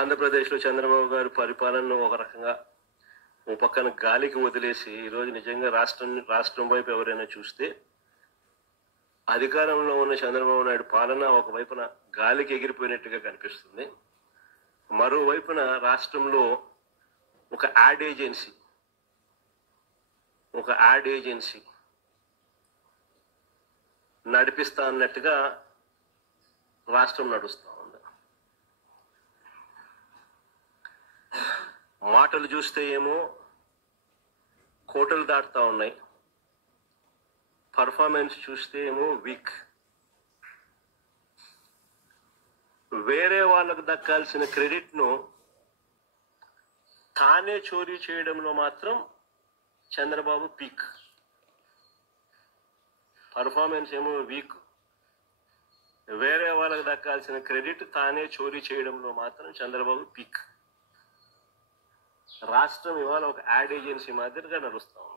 ఆంధ్రప్రదేశ్లో చంద్రబాబు గారి పరిపాలనను ఒక రకంగా ఓ పక్కన గాలికి వదిలేసి ఈరోజు నిజంగా రాష్ట్రం వైపు ఎవరైనా చూస్తే అధికారంలో ఉన్న చంద్రబాబు నాయుడు పాలన ఒకవైపున గాలికి ఎగిరిపోయినట్టుగా కనిపిస్తుంది. మరోవైపున రాష్ట్రంలో ఒక యాడ్ ఏజెన్సీ నడిపిస్తా అన్నట్టుగా రాష్ట్రం నడుస్తూ ఉంది. మాటలు చూస్తే ఏమో కోటలు దాటుతా ఉన్నాయి, పర్ఫార్మెన్స్ చూస్తే ఏమో వీక్. వేరే వాళ్ళకు దక్కాల్సిన క్రెడిట్ను తానే చోరీ చేయడంలో మాత్రం చంద్రబాబు పీక్. పర్ఫార్మెన్స్ ఏమో వీక్, వేరే వాళ్ళకు దక్కాల్సిన క్రెడిట్ తానే చోరీ చేయడంలో మాత్రం చంద్రబాబు పీక్. రాష్ట్రం ఇవాళ ఒక యాడ్ ఏజెన్సీ మాదిరిగా నడుస్తాం.